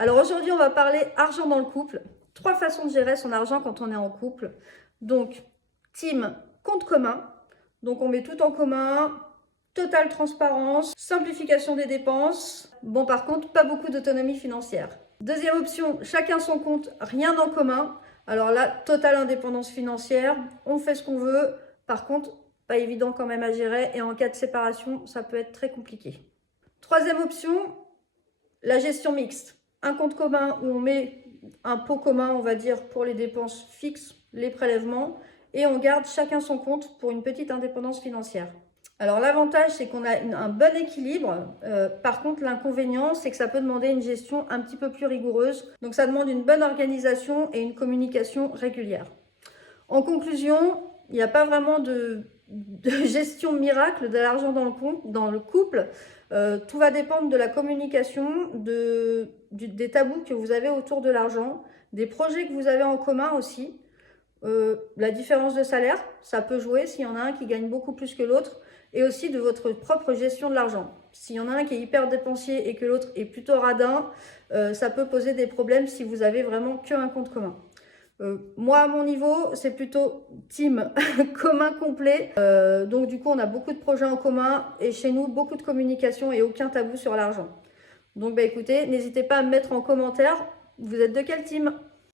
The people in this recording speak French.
Alors aujourd'hui, on va parler argent dans le couple. 3 façons de gérer son argent quand on est en couple. Donc, team, compte commun. Donc on met tout en commun, totale transparence, simplification des dépenses. Bon, par contre, pas beaucoup d'autonomie financière. Deuxième option, chacun son compte, rien en commun. Alors là, totale indépendance financière, on fait ce qu'on veut. Par contre, pas évident quand même à gérer et en cas de séparation, ça peut être très compliqué. Troisième option, la gestion mixte. Un compte commun où on met un pot commun, on va dire, pour les dépenses fixes, les prélèvements, et on garde chacun son compte pour une petite indépendance financière. Alors l'avantage, c'est qu'on a un bon équilibre. Par contre, l'inconvénient, c'est que ça peut demander une gestion un petit peu plus rigoureuse. Donc ça demande une bonne organisation et une communication régulière. En conclusion, il n'y a pas vraiment de gestion miracle de l'argent dans le couple. Tout va dépendre de la communication, des tabous que vous avez autour de l'argent, des projets que vous avez en commun aussi. La différence de salaire, ça peut jouer s'il y en a un qui gagne beaucoup plus que l'autre, et aussi de votre propre gestion de l'argent. S'il y en a un qui est hyper dépensier et que l'autre est plutôt radin, ça peut poser des problèmes si vous avez vraiment qu'un compte commun. Moi, à mon niveau, c'est plutôt team commun complet. Donc, du coup, on a beaucoup de projets en commun et chez nous, beaucoup de communication et aucun tabou sur l'argent. Donc, écoutez, n'hésitez pas à me mettre en commentaire, vous êtes de quel team ?